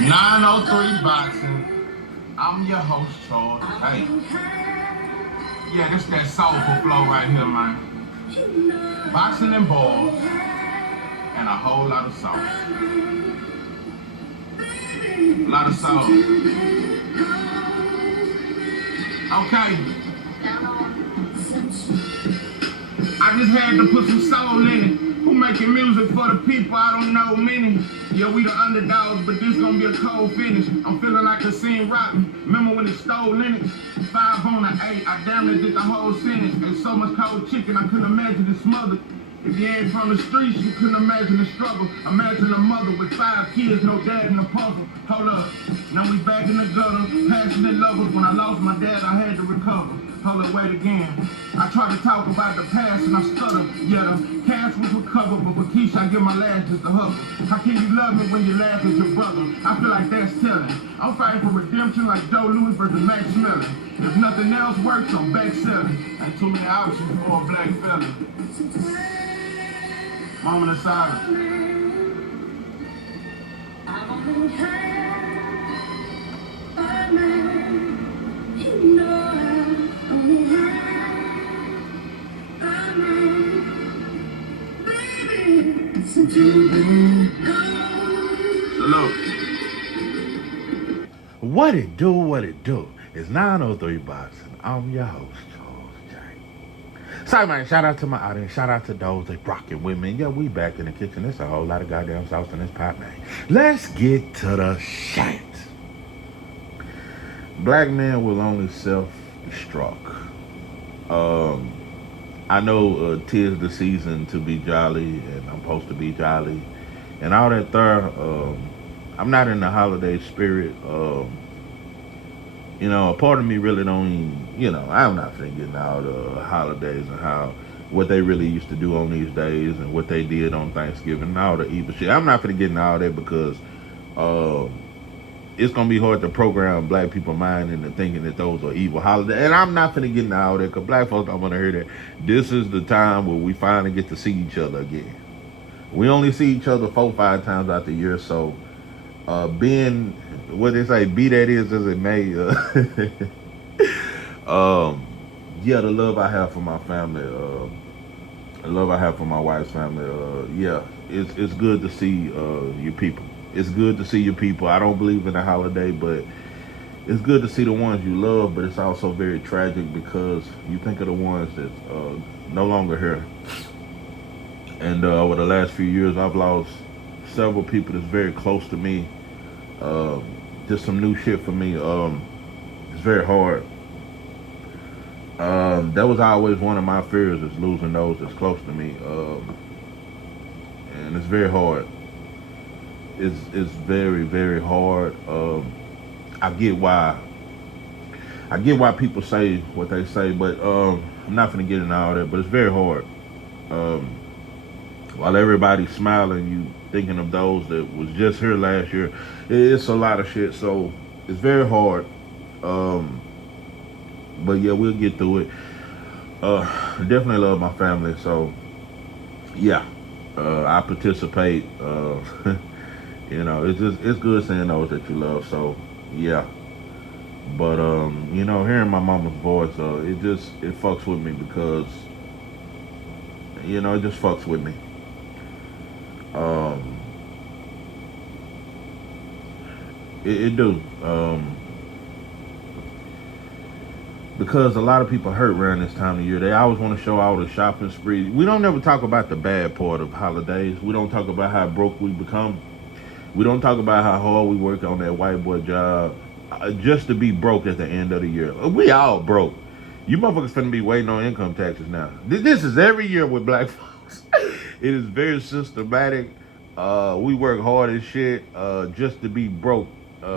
903 Boxing. I'm your host, Charles. Hey. Yeah, this that soulful flow right here, man. Boxing and balls and a whole lot of sauce. A lot of sauce. Okay. I just had to put some soul in it. Who making music for the people? I don't know many. Yeah, we the underdogs, but this gonna be a cold finish. I'm feeling like a scene rotten. Remember when it stole in it? 5 on the 8, I damn near did the whole sentence. There's so much cold chicken, I couldn't imagine it smothered. If you ain't from the streets, you couldn't imagine the struggle. Imagine a mother with 5 kids, no dad in the puzzle. Hold up, now we back in the gutter, passionate lovers. When I lost my dad, I had to recover. Hold up, wait again. I try to talk about the past and I stutter. Yeah, the cash was recovered, but for Keisha, I give my last just a hug. How can you love me when you laugh at your brother? I feel like that's telling. I'm fighting for redemption like Joe Louis versus Max Miller. If nothing else works, I'm back selling. Ain't too many options for a black fella. Moment of silence. Salute. What it do, what it do. It's 903 Boxing. I'm your host, Charles J. So, man, shout out to my audience. Shout out to those that rocking with me. Yeah, we back in the kitchen. There's a whole lot of goddamn sauce in this pot, man. Let's get to the shit. Black men will only self-destruct. I know 'tis the season to be jolly, and I'm supposed to be jolly, and all that there. I'm not in the holiday spirit. A part of me really don't even, I'm not thinking all the holidays and what they really used to do on these days and what they did on Thanksgiving and all the evil shit. I'm not finna get into all that because it's gonna be hard to program black people's mind into thinking that those are evil holidays. And I'm not finna get into all that because black folks don't wanna hear that. This is the time where we finally get to see each other again. We only see each other 4-5 times out the year, so being what they say, be that is as it may. Yeah, the love I have for my family, the love I have for my wife's family. It's good to see your people. It's good to see your people. I don't believe in a holiday, but it's good to see the ones you love. But it's also very tragic because you think of the ones that's no longer here. And over the last few years, I've lost several people that's very close to me. Just some new shit for me. It's very hard. That was always one of my fears, is losing those that's close to me. And it's very hard. It's very, very hard. I get why people say what they say, but I'm not gonna get into all that. But it's very hard. While everybody's smiling, you thinking of those that was just here last year. It's a lot of shit, so it's very hard. But yeah, we'll get through it. Definitely love my family, so yeah, I participate. It's good seeing those that you love. So yeah, but hearing my mama's voice, it fucks with me because it just fucks with me. It do. Because a lot of people hurt around this time of year. They always want to show all the shopping spree. We don't ever talk about the bad part of holidays. We don't talk about how broke we become. We don't talk about how hard we work on that white boy job just to be broke at the end of the year. We all broke. You motherfuckers finna be waiting on income taxes now. This is every year with black folks. It is very systematic. We work hard as shit just to be broke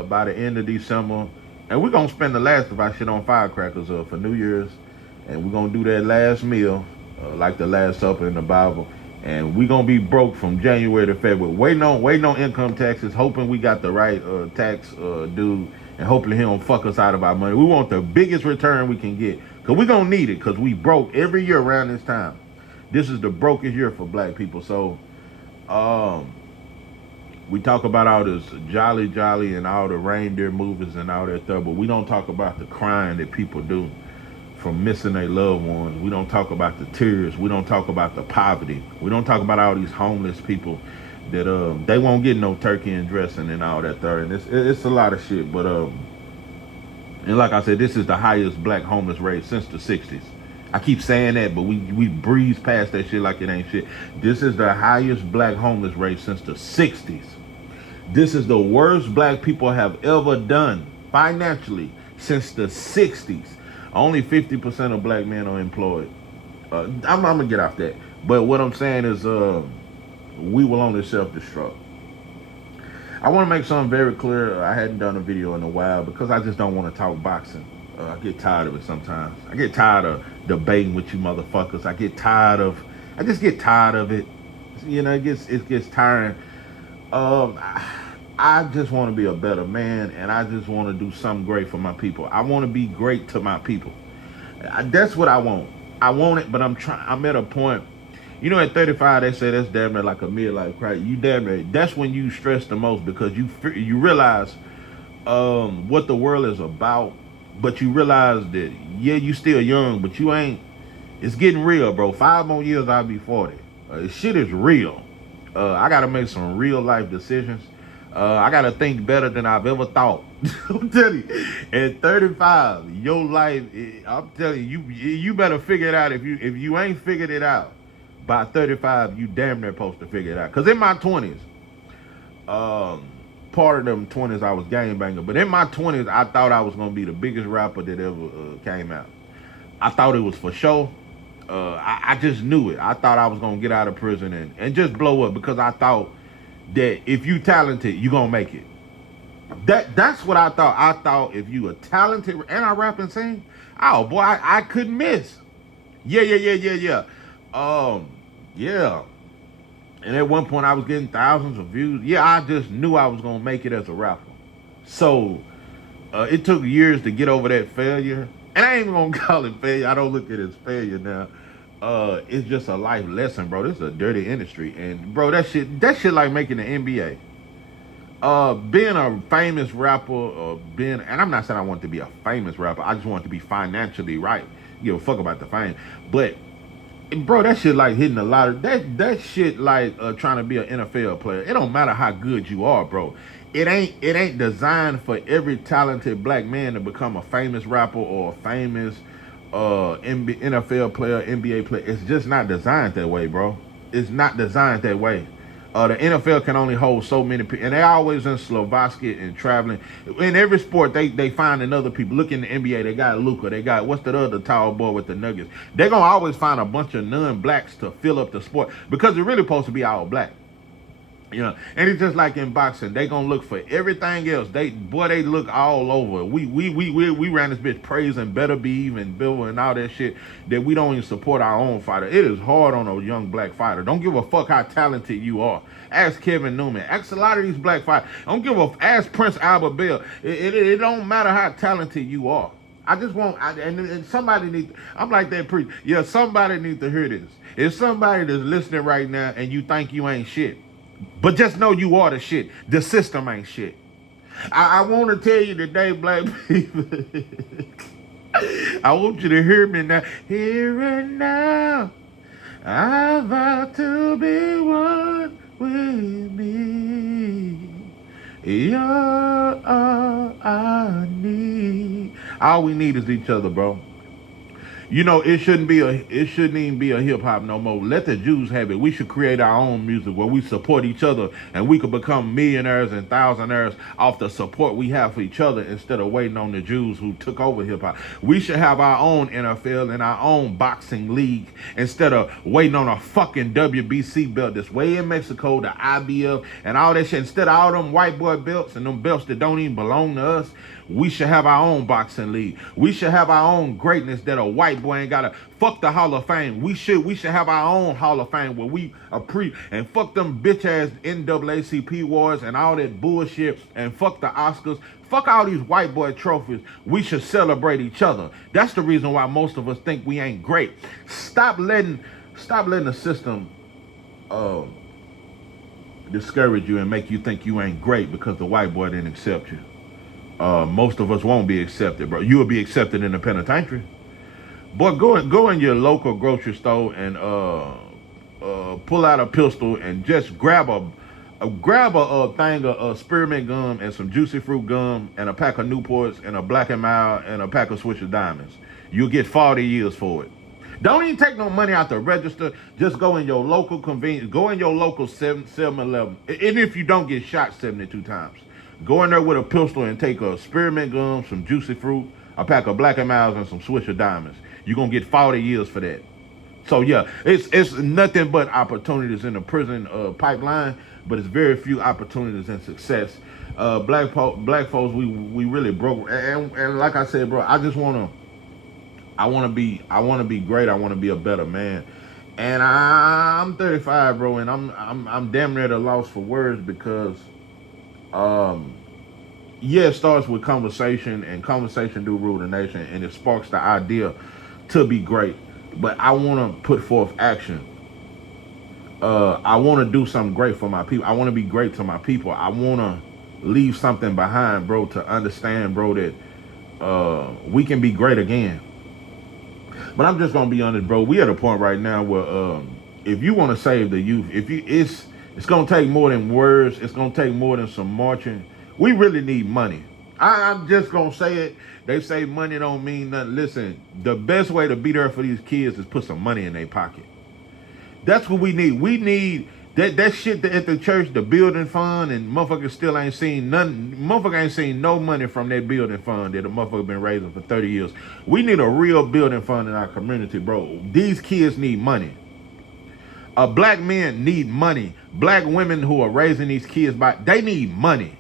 by the end of December. And we're going to spend the last of our shit on firecrackers for New Year's. And we're going to do that last meal, like the Last Supper in the Bible. And we're going to be broke from January to February. Waiting on income taxes, hoping we got the right tax dude. And hopefully he don't fuck us out of our money. We want the biggest return we can get. Because we're going to need it. Because we broke every year around this time. This is the brokest year for black people. So, We talk about all this jolly jolly and all the reindeer movies and all that stuff, but we don't talk about the crying that people do from missing their loved ones. We don't talk about the tears. We don't talk about the poverty. We don't talk about all these homeless people that they won't get no turkey and dressing and all that stuff. And it's a lot of shit. But and like I said, this is the highest black homeless rate since the '60s. I keep saying that, but we breeze past that shit like it ain't shit. This is the highest black homeless rate since the '60s. This is the worst black people have ever done financially since the '60s. Only 50% of black men are employed. I'm gonna get off that. But what I'm saying is, we will only self-destruct. I want to make something very clear. I hadn't done a video in a while because I just don't want to talk boxing. I get tired of it sometimes. I get tired of debating with you motherfuckers. I just get tired of it. You know, it gets tiring. I just want to be a better man, and I just want to do something great for my people. I want to be great to my people. That's what I want. I want it, but I'm at a point. You know, at 35, they say that's damn near like a midlife crisis. You damn near. That's when you stress the most because you realize what the world is about, but you realize that you still young, but you ain't. It's getting real, bro. 5 more years, I'll be 40. Shit is real. I gotta make some real life decisions. I gotta think better than I've ever thought. I'm telling you, at 35, your life. I'm telling you, you better figure it out. If you ain't figured it out by 35, you damn near supposed to figure it out. Cause in my 20s, part of them 20s I was gangbanging, but in my 20s I thought I was gonna be the biggest rapper that ever came out. I thought it was for sure. I just knew it. I thought I was gonna get out of prison and just blow up because I thought that if you talented, you gonna make it. That's what I thought. I thought if you were talented and I rap and sing, oh boy, I couldn't miss. Yeah. Yeah. And at one point I was getting thousands of views. Yeah, I just knew I was gonna make it as a rapper. So it took years to get over that failure. And I ain't even gonna call it failure. I don't look at it as failure now. It's just a life lesson, bro. This is a dirty industry. And bro, that shit like making the NBA. Being a famous rapper, and I'm not saying I want to be a famous rapper. I just want to be financially right. Give a fuck about the fame. But bro, that shit like hitting the lottery. That shit like trying to be an NFL player. It don't matter how good you are, bro. It ain't designed for every talented black man to become a famous rapper or a famous NFL player, NBA player. It's just not designed that way, bro. It's not designed that way. The NFL can only hold so many people, and they always in Slovakia and traveling. In every sport, they find another people. Look in the NBA, they got Luka, they got what's the other tall boy with the Nuggets. They're gonna always find a bunch of non-blacks to fill up the sport because it's really supposed to be all black. You know, and it's just like in boxing, they gonna look for everything else. They look all over. We ran this bitch praising Better Beef and Bill and all that shit that we don't even support our own fighter. It is hard on a young black fighter. Don't give a fuck how talented you are. Ask Kevin Newman. Ask a lot of these black fighters. Ask Prince Albert Bell. It don't matter how talented you are. I just want, and somebody needs, I'm like that preach. Yeah, somebody needs to hear this. If somebody that's listening right now and you think you ain't shit, but just know you are the shit. The system ain't shit. I want to tell you today, black people. I want you to hear me now. Here and now, I vow to be one with me. You're all I need. All we need is each other, bro. You know, it shouldn't even be a hip hop no more. Let the Jews have it. We should create our own music where we support each other and we could become millionaires and thousandaires off the support we have for each other instead of waiting on the Jews who took over hip hop. We should have our own NFL and our own boxing league instead of waiting on a fucking WBC belt that's way in Mexico, the IBF and all that shit. Instead of all them white boy belts and them belts that don't even belong to us, we should have our own boxing league. We should have our own greatness that a white boy ain't gotta fuck the Hall of Fame. We should have our own Hall of Fame where we are and fuck them bitch ass NAACP wars and all that bullshit and fuck the Oscars. Fuck all these white boy trophies. We should celebrate each other. That's the reason why most of us think we ain't great. Stop letting the system discourage you and make you think you ain't great because the white boy didn't accept you. Most of us won't be accepted, bro. You will be accepted in the penitentiary. Boy, go in your local grocery store and pull out a pistol and just grab a thing of spearmint gum and some juicy fruit gum and a pack of Newports and a Black and Mild and a pack of Swisher Diamonds. You'll get 40 years for it. Don't even take no money out the register. Just go in your local convenience. Go in your local 7-Eleven. And if you don't get shot 72 times, go in there with a pistol and take a spearmint gum, some juicy fruit, a pack of Black and Milds, and some Swisher Diamonds. You're gonna get 40 years for that. So yeah, it's nothing but opportunities in the prison pipeline, but it's very few opportunities and success. Black folks, we really broke. And like I said, bro, I want to be great. I want to be a better man. And I'm 35, bro, and I'm damn near at a loss for words because yeah, it starts with conversation, and conversation do rule the nation, and it sparks the idea to be great. But I want to put forth action. I want to do something great for my people. I want to be great to my people. I want to leave something behind, bro, to understand, bro, that we can be great again. But I'm just gonna be honest, bro. We at a point right now where if you want to save the youth, it's gonna take more than words. It's gonna take more than some marching. We really need money. I'm just gonna say it. They say money don't mean nothing. Listen, the best way to be there for these kids is put some money in their pocket. That's what we need. We need that shit at the church, the building fund, and motherfuckers still ain't seen nothing. Motherfucker ain't seen no money from that building fund that the motherfucker been raising for 30 years. We need a real building fund in our community, bro. These kids need money. Black men need money. Black women who are raising these kids, they need money.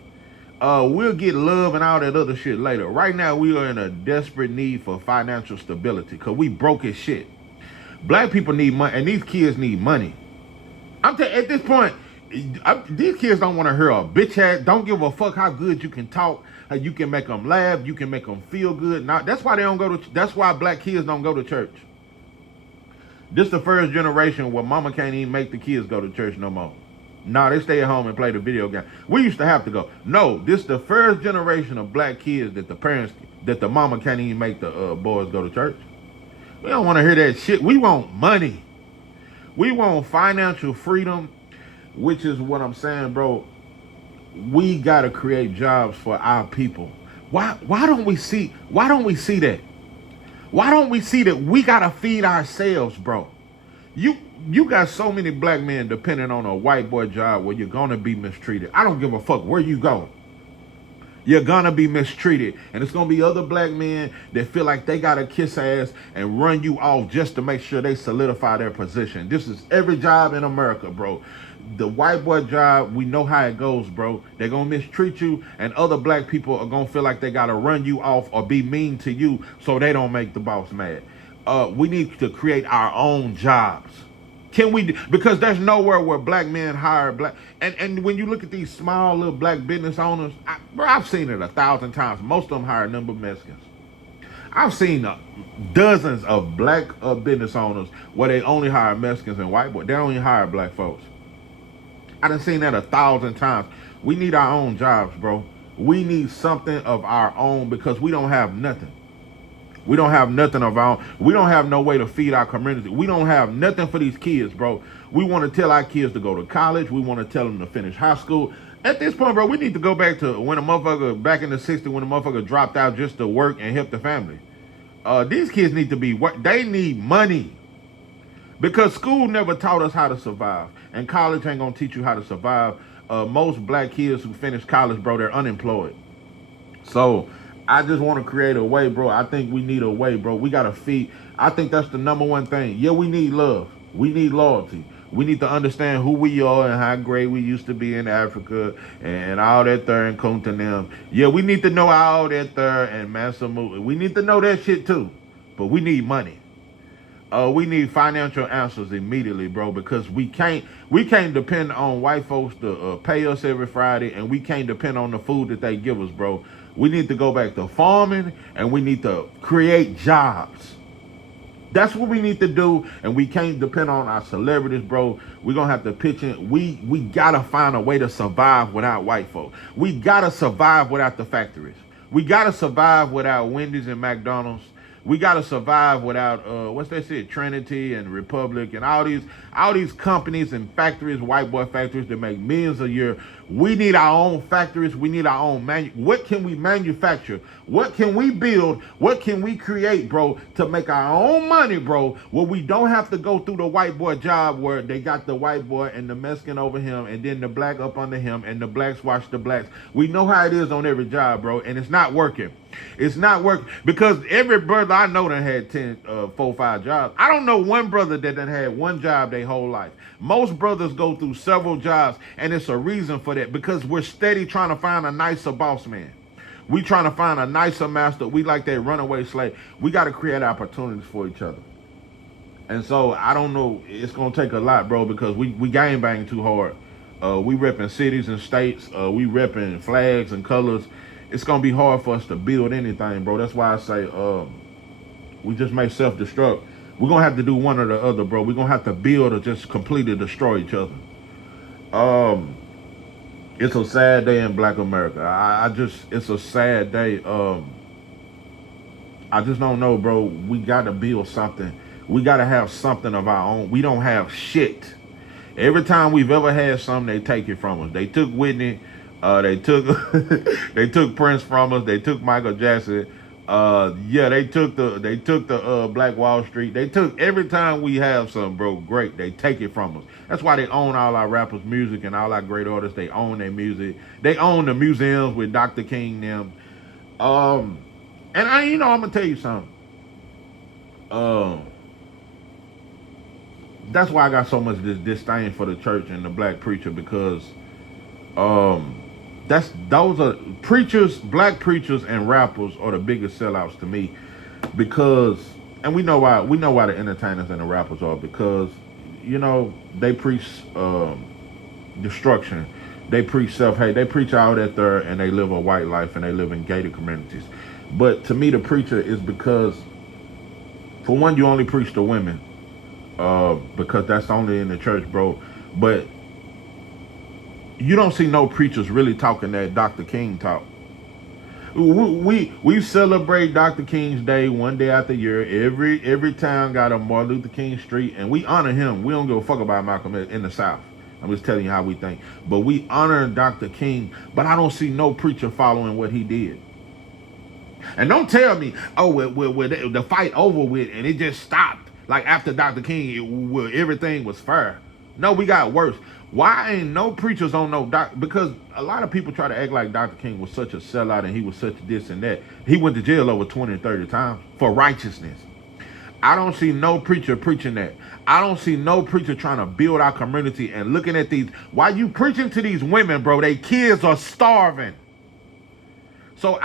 We'll get love and all that other shit later. Right now, we are in a desperate need for financial stability because we broke as shit. Black people need money, and these kids need money. At this point, these kids don't want to hear a bitch ass. Don't give a fuck how good you can talk, how you can make them laugh, you can make them feel good. Now, that's why they don't go to. That's why black kids don't go to church. This the first generation where mama can't even make the kids go to church no more. No, they stay at home and play the video game. We used to have to go. No, this is the first generation of black kids that the mama can't even make the boys go to church. We don't want to hear that shit. We want money. We want financial freedom, which is what I'm saying, bro. We got to create jobs for our people. Why don't we see that? Why don't we see that we got to feed ourselves, bro? You got so many black men depending on a white boy job where you're going to be mistreated. I don't give a fuck where you go. You're going to be mistreated. And it's going to be other black men that feel like they got to kiss ass and run you off just to make sure they solidify their position. This is every job in America, bro. The white boy job, we know how it goes, bro. They're going to mistreat you, and other black people are going to feel like they got to run you off or be mean to you so they don't make the boss mad. We need to create our own jobs. Can we? Because there's nowhere where black men hire black. And when you look at these small little black business owners, I've seen it 1,000 times. Most of them hire number of Mexicans. I've seen dozens of black business owners where they only hire Mexicans and white boys. They don't even hire black folks. I done seen that 1,000 times. We need our own jobs, bro. We need something of our own because we don't have nothing. We don't have nothing of our own. We don't have no way to feed our community. We don't have nothing for these kids, bro. We want to tell our kids to go to college. We want to tell them to finish high school. At this point, bro, we need to go back to when a motherfucker, back in the 60s, when a motherfucker dropped out just to work and help the family. These kids need to be, they need money. Because school never taught us how to survive. And college ain't going to teach you how to survive. Most black kids who finish college, bro, they're unemployed. So I just want to create a way, bro. I think we need a way, bro. We got to feed. I think that's the number one thing. Yeah, we need love. We need loyalty. We need to understand who we are and how great we used to be in Africa and all that there in Kuntanem. Yeah, we need to know all that there in Mansamu. We need to know that shit too. But we need money. We need financial answers immediately, bro, because we can't depend on white folks to pay us every Friday, and we can't depend on the food that they give us, bro. We need to go back to farming, and we need to create jobs. That's what we need to do, and we can't depend on our celebrities, bro. We're gonna have to pitch in. We gotta find a way to survive without white folk. We gotta survive without the factories. We gotta survive without Wendy's and McDonald's. We gotta survive without what's that shit, Trinity and Republic and all these companies and factories, white boy factories that make millions a year. We need our own factories. We need our own what can we manufacture? What can we build? What can we create, bro, to make our own money, bro, where we don't have to go through the white boy job where they got the white boy and the Mexican over him and then the black up under him and the blacks watch the blacks. We know how it is on every job, bro, and it's not working. It's not working because every brother I know that had 10, 4, 5 jobs. I don't know one brother that done had one job their whole life. Most brothers go through several jobs, and it's a reason for that because we're steady trying to find a nicer boss man. We trying to find a nicer master. We like that runaway slave. We got to create opportunities for each other. And so I don't know. It's gonna take a lot, bro, because we gang bang too hard. We repping cities and states. We repping flags and colors. It's gonna be hard for us to build anything, bro. That's why I say we just make self-destruct. We're gonna have to do one or the other, bro. We're gonna have to build or just completely destroy each other. It's a sad day in Black America. It's a sad day. I just don't know, bro. We gotta build something. We gotta have something of our own. We don't have shit. Every time we've ever had something, they take it from us. They took Whitney. They took they took Prince from us. They took Michael Jackson. They took the Black Wall Street. They took every time we have something, bro. Great, they take it from us. That's why they own all our rappers' music and all our great artists. They own their music. They own the museums with Dr. King them. I'm gonna tell you something. That's why I got so much disdain for the church and the black preacher because those are preachers, black preachers and rappers are the biggest sellouts to me because, and we know why the entertainers and the rappers are because, they preach destruction, they preach self-hate, they preach all that there and they live a white life and they live in gated communities. But to me, the preacher is because, for one, you only preach to women because that's only in the church, bro. But you don't see no preachers really talking that Dr. King talk. We celebrate Dr. King's Day one day after year. Every town got a Martin Luther King Street, and we honor him. We don't give a fuck about Malcolm in the South. I'm just telling you how we think. But we honor Dr. King, but I don't see no preacher following what he did. And don't tell me, the fight over with and it just stopped. Like after Dr. King, everything was fair. No, we got worse. Why ain't no preachers on no doc? Because a lot of people try to act like Dr. King was such a sellout and he was such this and that. He went to jail over 20 and 30 times for righteousness. I don't see no preacher preaching that. I don't see no preacher trying to build our community and looking at these. Why you preaching to these women, bro? They kids are starving. So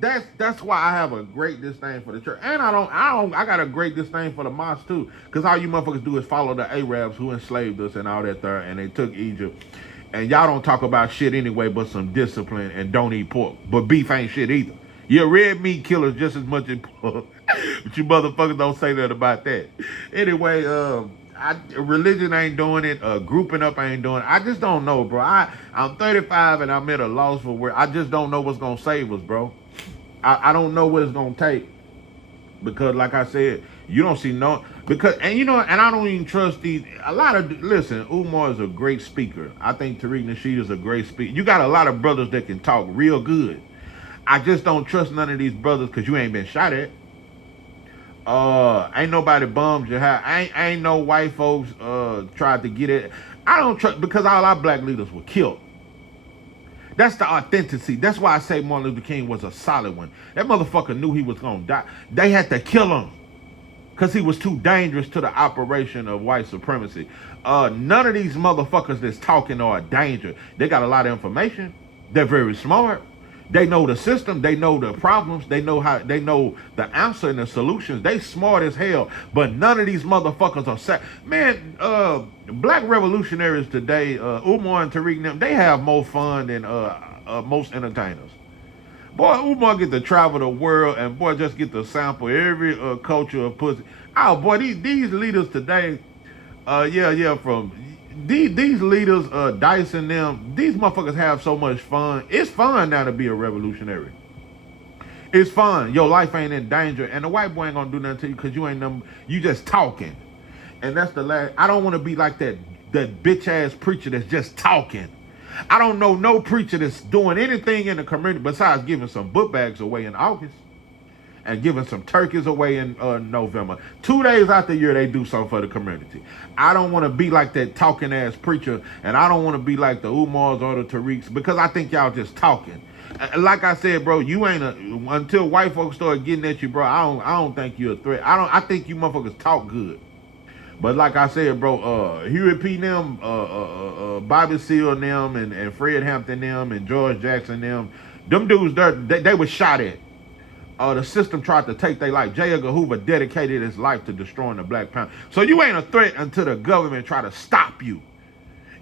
that's why I have a great disdain for the church. And I got a great disdain for the mosque too. Because all you motherfuckers do is follow the Arabs who enslaved us and all that there, and they took Egypt. And y'all don't talk about shit anyway but some discipline and don't eat pork. But beef ain't shit either. You're red meat killers just as much as pork. But you motherfuckers don't say that about that. Anyway, religion ain't doing it. Grouping up ain't doing it. I just don't know, bro. I'm 35 and I'm at a loss for where I just don't know what's gonna save us, bro. I don't know what it's gonna take because, like I said, you don't see no and I don't even trust these. Listen, Umar is a great speaker. I think Tariq Nasheed is a great speaker. You got a lot of brothers that can talk real good. I just don't trust none of these brothers because you ain't been shot at. Ain't nobody bummed your house. Ain't no white folks tried to get it. I don't trust because all our black leaders were killed. That's the authenticity. That's why I say Martin Luther King was a solid one. That motherfucker knew he was gonna die. They had to kill him because he was too dangerous to the operation of white supremacy. None of these motherfuckers that's talking are a danger. They got a lot of information. They're very smart. They know the system. They know the problems. They know the answer and the solutions. They smart as hell. But none of these motherfuckers are black revolutionaries today, Umar and Tariq, they have more fun than most entertainers. Boy, Umar get to travel the world and boy just get to sample every culture of pussy. Oh boy, these leaders today, from these leaders, Dyson them, these motherfuckers have so much fun. It's fun now to be a revolutionary. It's fun. Your life ain't in danger, and the white boy ain't gonna do nothing to you because you ain't them. You just talking, and that's the last. I don't want to be like that bitch ass preacher that's just talking. I don't know no preacher that's doing anything in the community besides giving some book bags away in August and giving some turkeys away in November. 2 days out the year, they do something for the community. I don't want to be like that talking ass preacher, and I don't want to be like the Umars or the Tariqs because I think y'all just talking. Like I said, bro, you ain't until white folks start getting at you, bro. I don't think you're a threat. I think you motherfuckers talk good. But like I said, bro, Huey P. them, Bobby Seale them, and Fred Hampton them, and George Jackson them dudes, they were shot at. The system tried to take their life. J. Edgar Hoover dedicated his life to destroying the Black Panther. So you ain't a threat until the government try to stop you.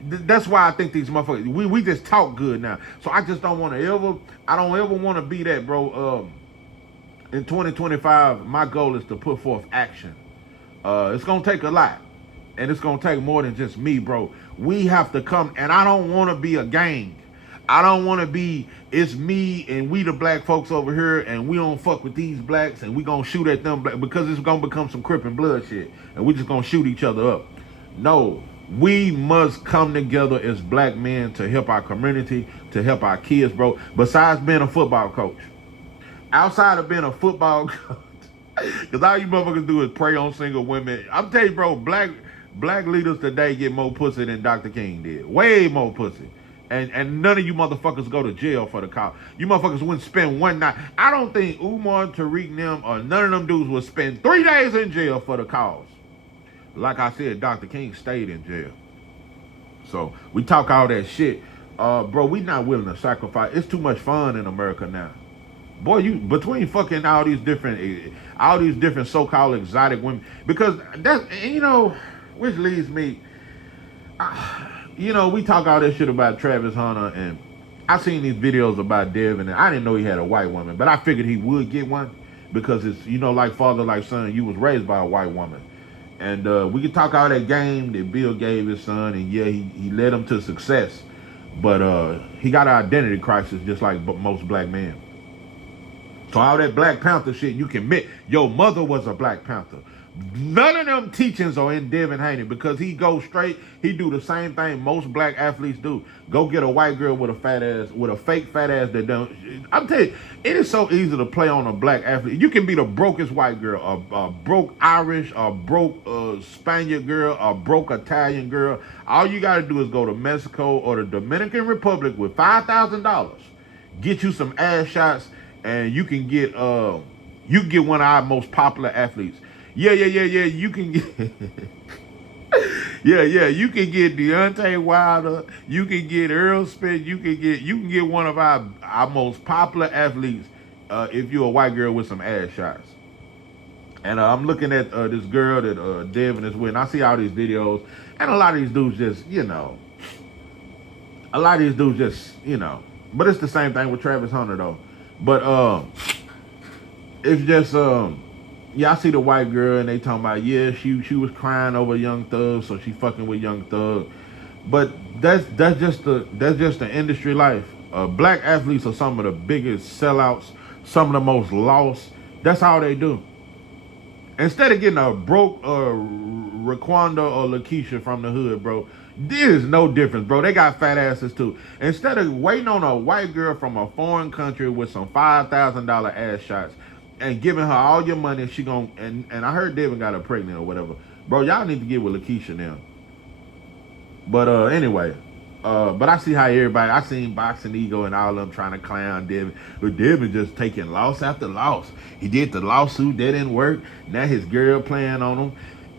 That's why I think these motherfuckers, we just talk good now. So I just don't want to I don't ever want to be that, bro. In 2025, my goal is to put forth action. It's gonna take a lot, and it's gonna take more than just me, bro. We have to come, and I don't want to be a gang. I don't want to be, it's me and we the black folks over here, and we don't fuck with these blacks, and we gonna shoot at them because it's gonna become some Crip and Blood shit, and we just gonna shoot each other up. No, we must come together as black men to help our community, to help our kids, bro. Besides being a football coach, outside of being a football coach. Because all you motherfuckers do is prey on single women. I'm telling you, bro, black leaders today get more pussy than Dr. King did. Way more pussy. And none of you motherfuckers go to jail for the cause. You motherfuckers wouldn't spend one night. I don't think Umar, Tariq, them, or none of them dudes would spend 3 days in jail for the cause. Like I said, Dr. King stayed in jail. So we talk all that shit. Bro, we not willing to sacrifice. It's too much fun in America now. Boy, you between fucking all these different so-called exotic women, because that, which leads me, we talk all this shit about Travis Hunter, and I seen these videos about Devin, and I didn't know he had a white woman, but I figured he would get one because it's, like father, like son. You was raised by a white woman, and we could talk all that game that Bill gave his son, and yeah, he led him to success, but he got an identity crisis just like most black men. So all that Black Panther shit, you can admit your mother was a Black Panther. None of them teachings are in Devin Haney because he goes straight. He do the same thing most black athletes do. Go get a white girl with a fat ass, with a fake fat ass that don't. I'm telling you, it is so easy to play on a black athlete. You can be the brokest white girl, a broke Irish, a broke Spaniard girl, a broke Italian girl. All you got to do is go to Mexico or the Dominican Republic with $5,000, get you some ass shots, and you can get one of our most popular athletes. Yeah. You can get you can get Deontay Wilder. You can get Earl Spence. You can get one of our most popular athletes if you're a white girl with some ass shots. And I'm looking at this girl that Devin is with, and I see all these videos, and a lot of these dudes just, but it's the same thing with Travis Hunter though. But it's just I see the white girl and they talking about she was crying over Young Thug, so she fucking with Young Thug. But that's just the industry life. Black athletes are some of the biggest sellouts, some of the most lost. That's all they do. Instead of getting a broke Raquanda or Lakeisha from the hood, bro, there's no difference, bro. They got fat asses too. Instead of waiting on a white girl from a foreign country with some $5,000 ass shots and giving her all your money, she gon' and I heard Devin got her pregnant or whatever. Bro, y'all need to get with Lakeisha now. But anyway, but I see how I seen Boxing Ego and all of them trying to clown Devin. But Devin just taking loss after loss. He did the lawsuit, that didn't work. Now his girl playing on him.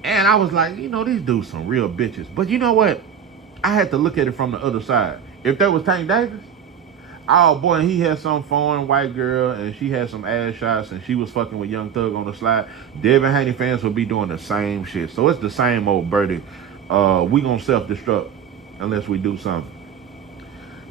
And I was like, these dudes some real bitches. But you know what? I had to look at it from the other side. If that was Tank Davis, oh boy, and he had some foreign white girl and she had some ass shots and she was fucking with Young Thug on the slide, Devin Haney fans would be doing the same shit. So it's the same old birdie. We gonna self-destruct unless we do something.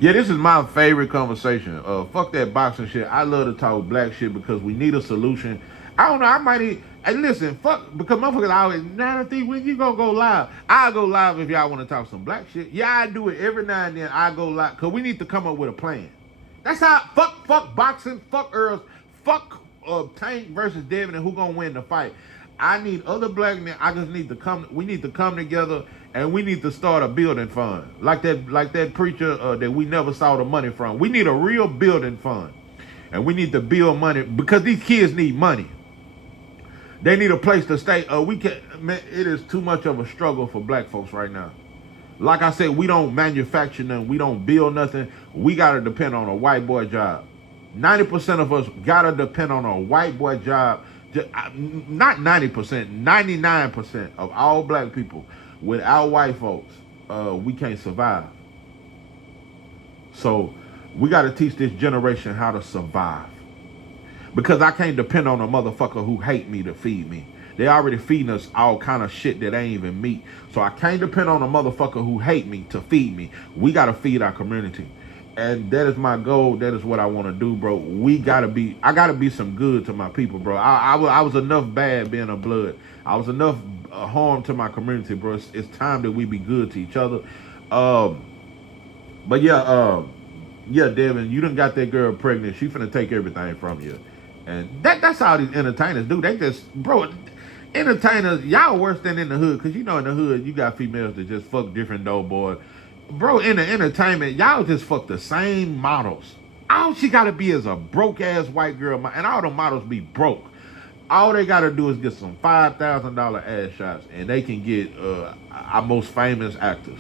Yeah, this is my favorite conversation. Fuck that boxing shit. I love to talk black shit because we need a solution. I don't know. I might need. Hey, listen, fuck, because motherfuckers always, nah, I think when you gonna go live? I'll go live if y'all want to talk some black shit. Yeah, I do it every now and then. I go live because we need to come up with a plan. That's how. Fuck boxing. Fuck Earls. Fuck Tank versus Devin and who gonna win the fight. I need other black men. I just need to come. We need to come together and we need to start a building fund like that preacher that we never saw the money from. We need a real building fund, and we need to build money because these kids need money. They need a place to stay. We can. Man, it is too much of a struggle for black folks right now. Like I said, we don't manufacture nothing. We don't build nothing. We gotta depend on a white boy job. 90% of us gotta depend on a white boy job. Not 90%, 99% of all black people. Without white folks, we can't survive. So we gotta teach this generation how to survive. Because I can't depend on a motherfucker who hate me to feed me. They already feeding us all kind of shit that ain't even meat. So I can't depend on a motherfucker who hate me to feed me. We got to feed our community. And that is my goal. That is what I want to do, bro. I got to be some good to my people, bro. I was enough bad being a blood. I was enough harm to my community, bro. It's time that we be good to each other. But yeah, Devin, you done got that girl pregnant. She finna take everything from you. And that's how these entertainers do. They just, bro, entertainers, y'all worse than in the hood. Because you know in the hood, you got females that just fuck different dope boys. Bro, in the entertainment, y'all just fuck the same models. All she got to be is a broke-ass white girl. And all the models be broke. All they got to do is get some $5,000 ass shots. And they can get our most famous actors.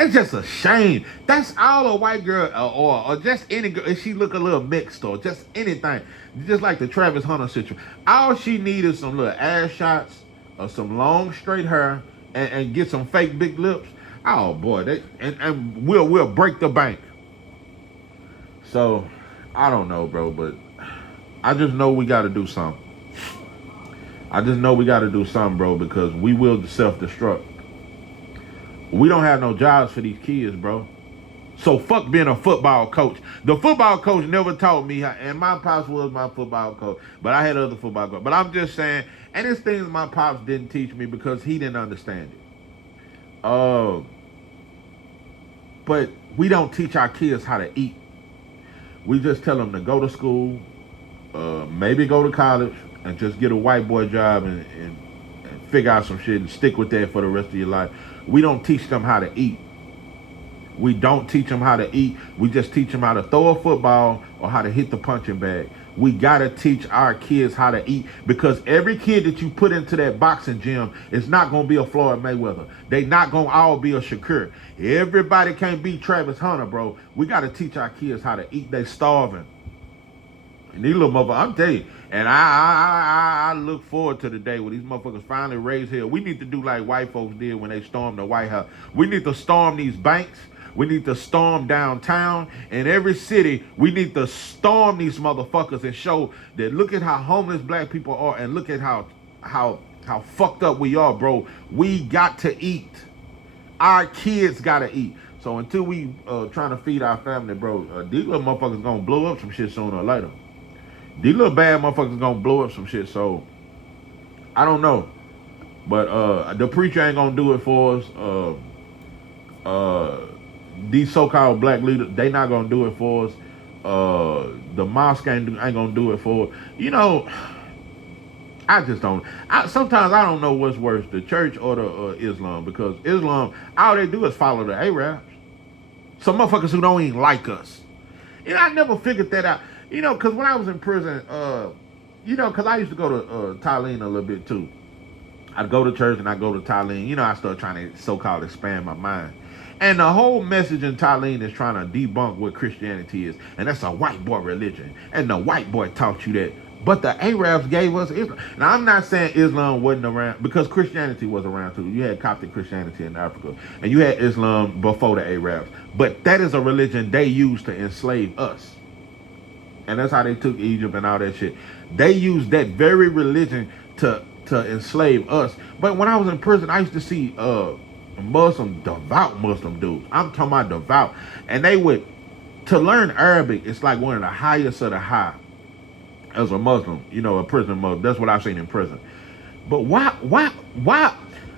It's just a shame. That's all a white girl or just any girl. If she look a little mixed or just anything, just like the Travis Hunter situation. All she need is some little ass shots or some long straight hair and get some fake big lips. Oh boy, and we'll break the bank. So I don't know, bro, but I just know we got to do something. I just know we got to do something, bro, because we will self-destruct. We don't have no jobs for these kids, bro. So fuck being a football coach. The football coach never taught me how, and my pops was my football coach, but I had other football coaches. But I'm just saying, and it's things my pops didn't teach me because he didn't understand it. But we don't teach our kids how to eat. We just tell them to go to school, maybe go to college, and just get a white boy job and figure out some shit and stick with that for the rest of your life. We don't teach them how to eat. We don't teach them how to eat. We just teach them how to throw a football or how to hit the punching bag. We got to teach our kids how to eat because every kid that you put into that boxing gym is not going to be a Floyd Mayweather. They not going to all be a Shakur. Everybody can't be Travis Hunter, bro. We got to teach our kids how to eat. They starving. And these little motherfuckers, I'm telling you, and I look forward to the day when these motherfuckers finally raise hell. We need to do like white folks did when they stormed the White House. We need to storm these banks. We need to storm downtown. In every city, we need to storm these motherfuckers and show that look at how homeless black people are and look at how fucked up we are, bro. We got to eat. Our kids got to eat. So until we trying to feed our family, bro, these little motherfuckers gonna blow up some shit sooner or later. These little bad motherfuckers gonna blow up some shit. So I don't know. But the preacher ain't gonna do it for us. These so-called black leaders, they not gonna do it for us. The mosque ain't gonna do it for us. You know, I just don't. Sometimes I don't know what's worse, the church or the Islam, because Islam, all they do is follow the Arabs. Some motherfuckers who don't even like us. You know, I never figured that out. You know, because when I was in prison, you know, because I used to go to Thailand a little bit too. I'd go to church and I'd go to Thailand. You know, I started trying to so-called expand my mind. And the whole message in Thailand is trying to debunk what Christianity is. And that's a white boy religion. And the white boy taught you that. But the Arabs gave us Islam. Now, I'm not saying Islam wasn't around, because Christianity was around too. You had Coptic Christianity in Africa. And you had Islam before the Arabs. But that is a religion they used to enslave us. And that's how they took Egypt and all that shit. They used that very religion to enslave us. But when I was in prison, I used to see Muslim, devout Muslim dudes. I'm talking about devout. And they would, to learn Arabic, it's like one of the highest of the high as a Muslim, a prison Muslim. That's what I've seen in prison. But why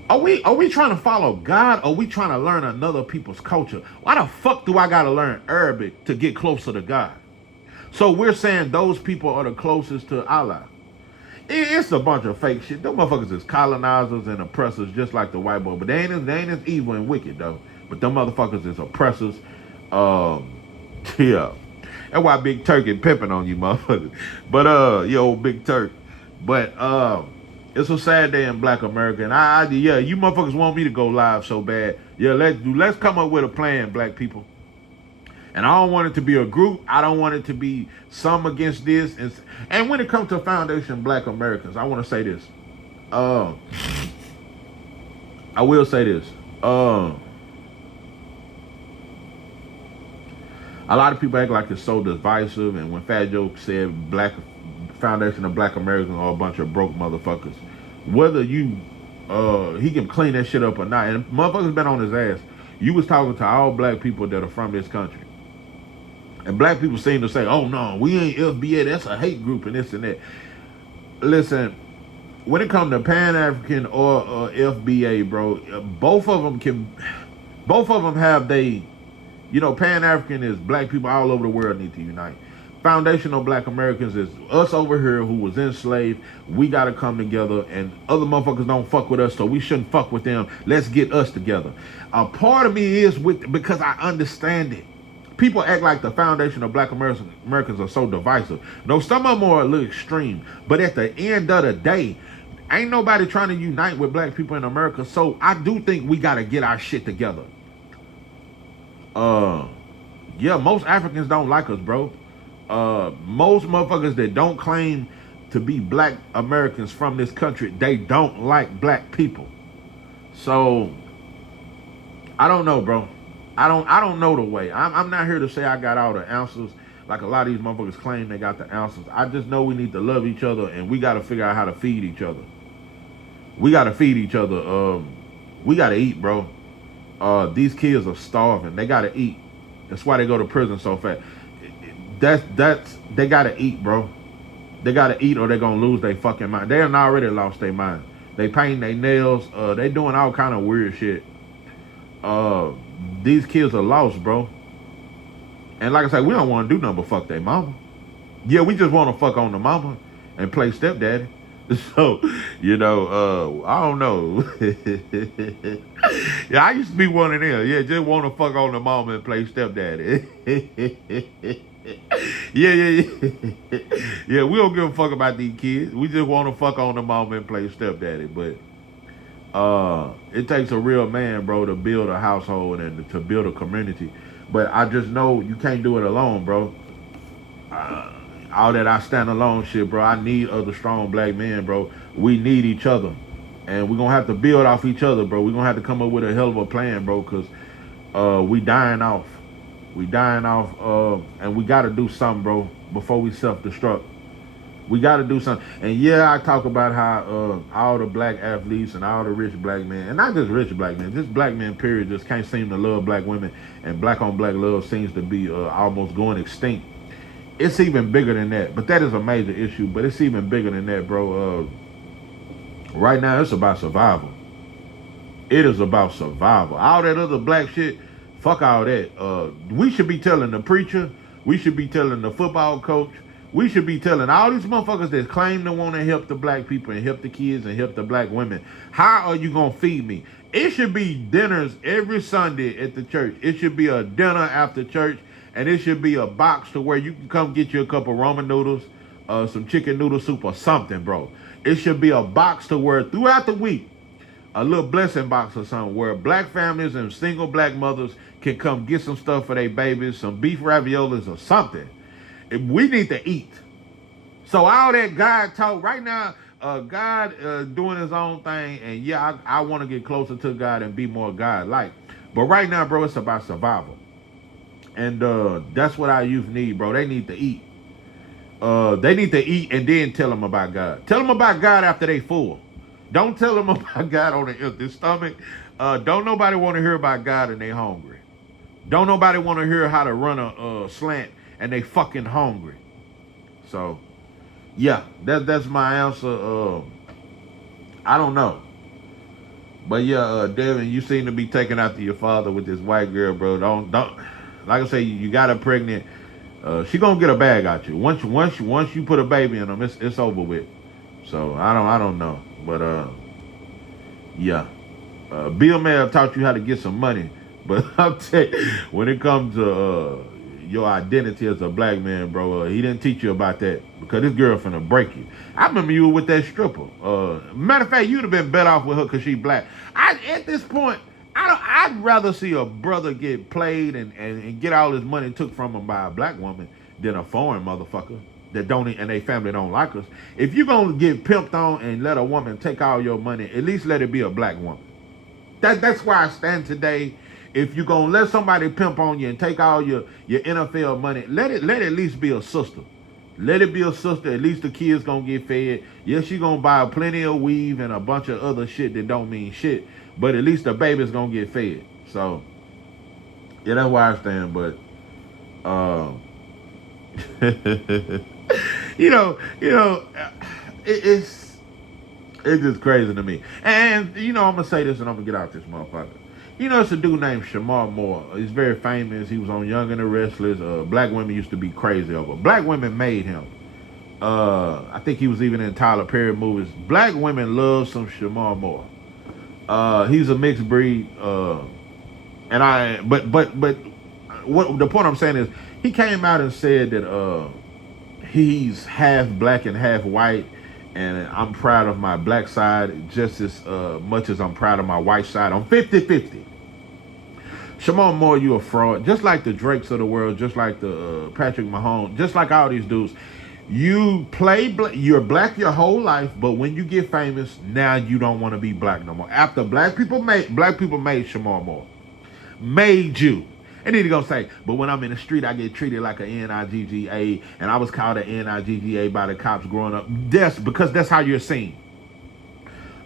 are we trying to follow God, or are we trying to learn another people's culture? Why the fuck do I gotta learn Arabic to get closer to God? So we're saying those people are the closest to Allah. It's a bunch of fake shit. Them motherfuckers is colonizers and oppressors just like the white boy. But they ain't as evil and wicked though. But them motherfuckers is oppressors. Yeah. That's why Big Turk is pimping on you motherfuckers. But yo, Big Turk. But it's a sad day in Black America. And yeah, you motherfuckers want me to go live so bad. Yeah, let's come up with a plan, black people. And I don't want it to be a group. I don't want it to be some against this. And when it comes to Foundation Black Americans, I want to say this. I will say this. A lot of people act like it's so divisive. And when Fat Joe said Black Foundation of Black Americans are a bunch of broke motherfuckers, whether he can clean that shit up or not. And motherfuckers been on his ass. You was talking to all black people that are from this country. And black people seem to say, oh no, we ain't FBA, that's a hate group and this and that. Listen, when it comes to Pan-African or FBA, bro, both of them have Pan-African is black people all over the world need to unite. Foundational Black Americans is us over here who was enslaved. We got to come together, and other motherfuckers don't fuck with us, so we shouldn't fuck with them. Let's get us together. A part of me is because I understand it. People act like the Foundation of Black Americans are so divisive. No, some of them are a little extreme. But at the end of the day, ain't nobody trying to unite with black people in America. So I do think we got to get our shit together. Yeah, most Africans don't like us, bro. Most motherfuckers that don't claim to be black Americans from this country, they don't like black people. So I don't know, bro. I don't know the way. I'm not here to say I got all the answers like a lot of these motherfuckers claim they got the answers. I just know we need to love each other, and we got to figure out how to feed each other. We got to feed each other. We got to eat, bro. These kids are starving. They got to eat. That's why they go to prison so fast. They got to eat, bro. They got to eat or they're going to lose their fucking mind. They done already lost their mind. They painting their nails. They doing all kind of weird shit. These kids are lost, bro. And like I said, we don't want to do nothing but fuck their mama. Yeah, we just want to fuck on the mama and play stepdaddy. So, I don't know. Yeah, I used to be one of them. Yeah, just want to fuck on the mama and play stepdaddy. Yeah. Yeah, we don't give a fuck about these kids. We just want to fuck on the mama and play stepdaddy. But it takes a real man, bro, to build a household and to build a community. But I just know you can't do it alone, bro. All that I stand alone shit, bro. I need other strong black men, bro. We need each other. And we're going to have to build off each other, bro. We're going to have to come up with a hell of a plan, bro, because we dying off. We dying off, and we got to do something, bro, before we self-destruct. We got to do something. And yeah, I talk about how all the black athletes and all the rich black men, and not just rich black men, just black men, period, just can't seem to love black women. And black on black love seems to be almost going extinct. It's even bigger than that. But that is a major issue. But it's even bigger than that, bro. Right now, it's about survival. It is about survival. All that other black shit, fuck all that. We should be telling the preacher. We should be telling the football coach. We should be telling all these motherfuckers that claim to want to help the black people and help the kids and help the black women. How are you going to feed me? It should be dinners every Sunday at the church. It should be a dinner after church. And it should be a box to where you can come get you a cup of ramen noodles, some chicken noodle soup or something, bro. It should be a box to where throughout the week, a little blessing box or something, where black families and single black mothers can come get some stuff for their babies, some beef raviolis or something. We need to eat. So all that God talk right now, God doing his own thing. And yeah, I want to get closer to God and be more God-like. But right now, bro, it's about survival. And that's what our youth need, bro. They need to eat. They need to eat and then tell them about God. Tell them about God after they full. Don't tell them about God on an empty stomach. Don't nobody want to hear about God and they hungry. Don't nobody want to hear how to run a slant and they fucking hungry. So yeah, that's my answer. I don't know. But yeah, Devin, you seem to be taking after your father with this white girl, bro. Don't. Like I say, you got her pregnant. She gonna get a bag out you. Once you put a baby in them, it's over with. So I don't know. But yeah. Bill may have taught you how to get some money, but I'll tell you, when it comes to your identity as a black man, bro, he didn't teach you about that because this girl finna break you. I remember you were with that stripper. Matter of fact, you'd have been better off with her because she black. At this point, I'd rather see a brother get played and get all his money took from him by a black woman than a foreign motherfucker that don't and they family don't like us. If you're gonna get pimped on and let a woman take all your money, at least let it be a black woman. That's where I stand today. If you're gonna let somebody pimp on you and take all your NFL money, let it at least be a sister. Let it be a sister. At least the kids gonna get fed. Yes, she gonna buy plenty of weave and a bunch of other shit that don't mean shit. But at least the baby's gonna get fed. So yeah, that's where I stand. But it's just crazy to me. And I'm gonna say this and I'm gonna get out this motherfucker. It's a dude named Shamar Moore. He's very famous. He was on Young and the Restless. Black women used to be crazy over. Black women made him. I think he was even in Tyler Perry movies. Black women love some Shamar Moore. He's a mixed breed. But what the point I'm saying is he came out and said that he's half black and half white. And I'm proud of my black side just as much as I'm proud of my white side. I'm 50-50. Shamar Moore, you a fraud. Just like the Drakes of the world, just like the Patrick Mahomes, just like all these dudes. You you're black your whole life, but when you get famous, now you don't want to be black no more. After black people made Shamar Moore. Made you. And then he's going to say, but when I'm in the street, I get treated like an N-I-G-G-A, and I was called an N-I-G-G-A by the cops growing up. Because that's how you're seen.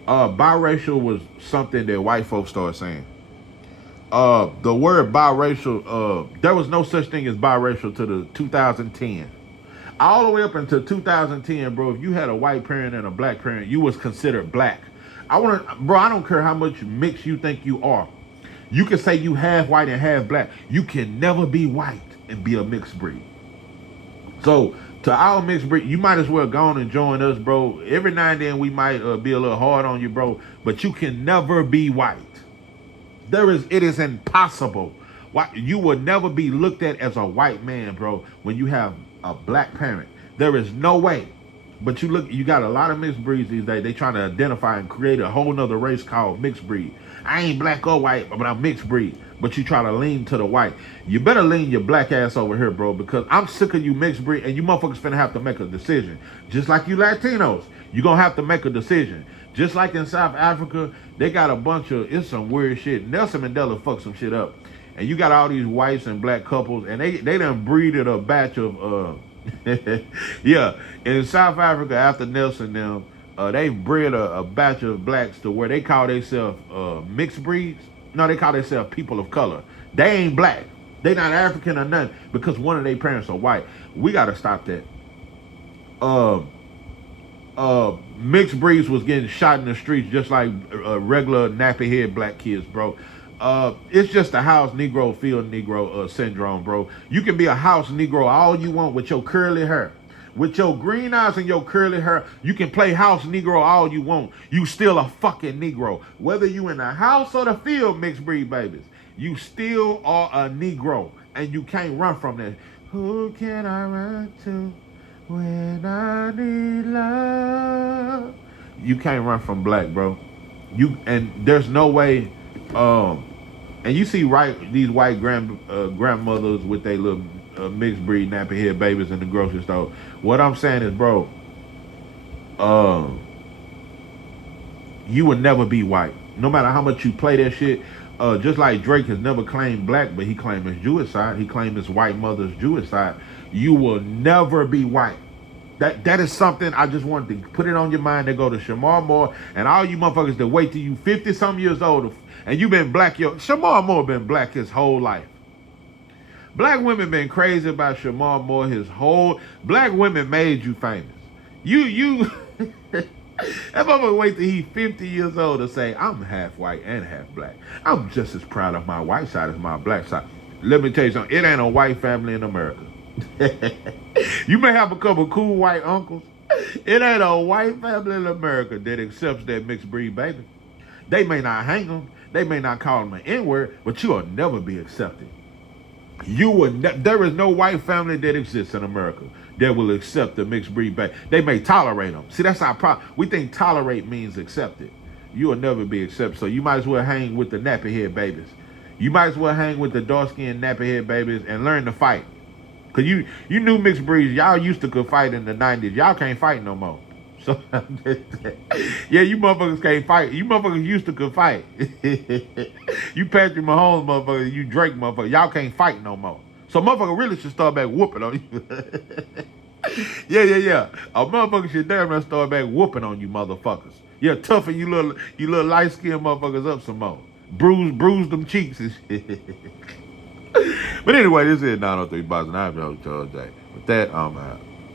Biracial was something that white folks started saying. The word biracial, there was no such thing as biracial to the 2010. All the way up until 2010, bro, if you had a white parent and a black parent, you was considered black. I don't care how much mix you think you are. You can say you half white and half black. You can never be white and be a mixed breed. So to our mixed breed, you might as well go on and join us, bro. Every now and then we might be a little hard on you, bro, but you can never be white. It is impossible. You will never be looked at as a white man, bro, when you have a black parent. There is no way. But you got a lot of mixed breeds these days. They trying to identify and create a whole nother race called mixed breed. I ain't black or white, but I'm mixed breed. But you try to lean to the white. You better lean your black ass over here, bro, because I'm sick of you mixed breed, and you motherfuckers finna have to make a decision. Just like you Latinos, you gonna have to make a decision. Just like in South Africa, they got a bunch of, it's some weird shit. Nelson Mandela fucked some shit up. And you got all these whites and black couples, and they done breeded a batch of, yeah, in South Africa after Nelson them, they bred a batch of blacks to where they call themselves mixed breeds. No, they call themselves people of color. They ain't black. They not African or nothing because one of their parents are white. We got to stop that. Mixed breeds was getting shot in the streets just like regular nappy head black kids, bro. It's just a house Negro, field Negro syndrome, bro. You can be a house Negro all you want with your curly hair. With your green eyes and your curly hair, you can play house Negro all you want. You still a fucking Negro. Whether you in the house or the field, mixed breed babies, you still are a Negro. And you can't run from that. Who can I run to when I need love? You can't run from black, bro. And there's no way. And you see these white grandmothers with their little mixed breed nappy head babies in the grocery store. What I'm saying is, bro, you will never be white. No matter how much you play that shit. Just like Drake has never claimed black, but he claimed his Jewish side. He claimed his white mother's Jewish side. You will never be white. That is something I just wanted to put it on your mind. That go to Shamar Moore and all you motherfuckers that wait till you 50-some years old and you been black. Shamar Moore been black his whole life. Black women been crazy about Shamar Moore his whole. Black women made you famous. You that motherfucker wait till he's 50 years old to say, I'm half white and half black. I'm just as proud of my white side as my black side. Let me tell you something. It ain't a white family in America. You may have a couple cool white uncles. It ain't a white family in America that accepts that mixed breed baby. They may not hang them. They may not call them an N-word, but you will never be accepted. There is no white family that exists in America that will accept the mixed breed baby. They may tolerate them. See, that's our problem. We think tolerate means accepted. You will never be accepted. So you might as well hang with the nappy head babies. You might as well hang with the dark skinned nappy head babies and learn to fight. Cause you knew mixed breeds. Y'all used to could fight in the 90s. Y'all can't fight no more. So yeah, you motherfuckers can't fight. You motherfuckers used to could fight. You Patrick Mahomes motherfuckers, you Drake motherfuckers. Y'all can't fight no more. So motherfucker really should start back whooping on you. Yeah. A motherfucker should damn near start back whooping on you motherfuckers. Yeah, toughen you little light skinned motherfuckers up some more. Bruise them cheeks and shit. But anyway, this is 903 Box, and I'm your host, Charles J. With that, I'm out.